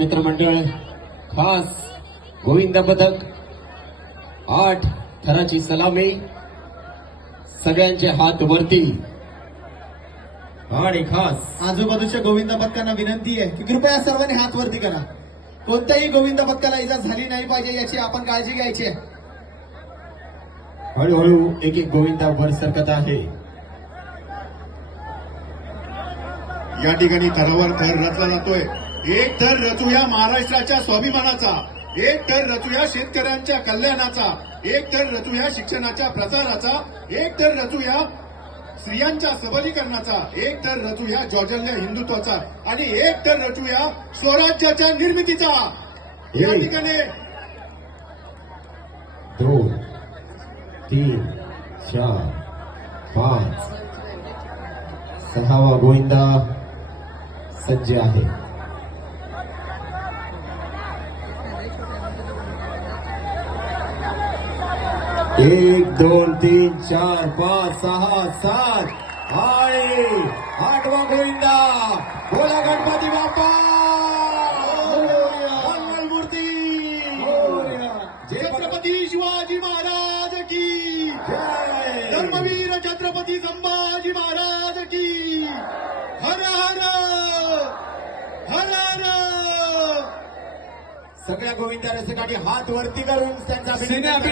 मित्रमंडळ खास गोविंद पथक 8 थराची सलामी सगळ्यांचे हात वरती आणि खास आजूबाजूच्या गोविंद पथकांना विनंती आहे की कृपया सर्वांनी हात वरती करा. कोणत्याही गोविंद पथकाला इजा झाली नाही पाहिजे याची आपण काळजी घ्यायची आहे. हळूहळू एक एक गोविंदा वर सरकत आहे. या ठिकाणी थरावर थर रचला जातोय. एक थर रचूया महाराष्ट्राच्या स्वाभिमानाचा, एक थर रचूया शेतकऱ्यांच्या कल्याणाचा, एक थर रचूया शिक्षणाच्या प्रचाराचा, एक थर रचूया स्त्रियांच्या सबलीकरणाचा, एक थर रचूया जॉर्जन्य हिंदुत्वाचा आणि एक थर रचूया स्वराज्याच्या निर्मितीचा. या ठिकाणी 2 3 4 5 6वा गोविंदा सज्ज आहे. एक 2 3 4 5 6 7 आणि 8वा गोविंदा. बोला गणपती बाप्पा मंगलमूर्ती. छत्रपती शिवाजी महाराज की जय. धर्मवीर छत्रपती संभाजी महाराज की. हर हर हर हर. सगळ्या गोविंदा रसिकांनी हात वरती करून त्यांचा